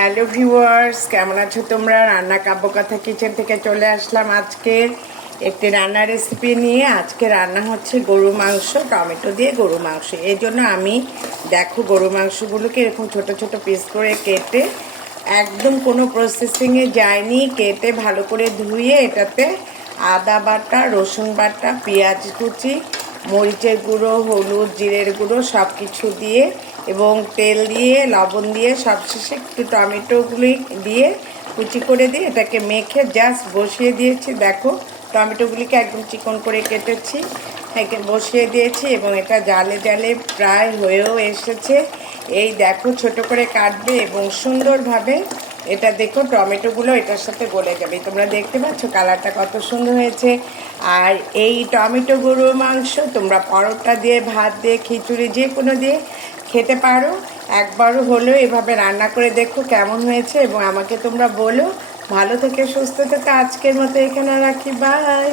Hello viewers, কেমন আছো তোমরা? রান্না কাব্যকথা কিচেন থেকে চলে আসলাম আজকের একটি রান্নার রেসিপি নিয়ে। আজকে রান্না হচ্ছে গরু মাংস, টমেটো দিয়ে গরু মাংস। এই জন্য আমি দেখো গরু মাংসগুলোকে এরকম ছোট ছোট পিস করে কেটে, একদম কোনো প্রসেসিংয়ে যায়নি, কেটে ভালো করে ধুয়ে এটাতে আদা বাটা, রসুন বাটা, পেঁয়াজ কুচি, মরিচের গুঁড়ো, হলুদ, জিরের গুঁড়ো সব কিছু দিয়ে এবং তেল দিয়ে, লবণ দিয়ে, সবশেষে একটু টমেটোগুলি দিয়ে কুচি করে দিয়ে এটাকে মেখে জাস্ট বসিয়ে দিয়েছি। দেখো টমেটোগুলিকে একদম চিকন করে কেটেছি, বসিয়ে দিয়েছি এবং এটা জালে জালে প্রায় হয়েও এসেছে। এই দেখো ছোট করে কাটবে এবং সুন্দরভাবে এটা দেখো টমেটোগুলো এটার সাথে গলে যাবে। তোমরা দেখতে পাচ্ছ কালারটা কত সুন্দর হয়েছে। আর এই টমেটো গরুর মাংস তোমরা পরোটা দিয়ে, ভাত দিয়ে, খিচুড়ি যে কোনো দিয়ে খেতে পারো। একবারও হলেও এভাবে রান্না করে দেখো কেমন হয়েছে এবং আমাকে তোমরা বলো। ভালো থেকে সুস্থ থেকে আজকের মতো এখানে রাখি, বাই।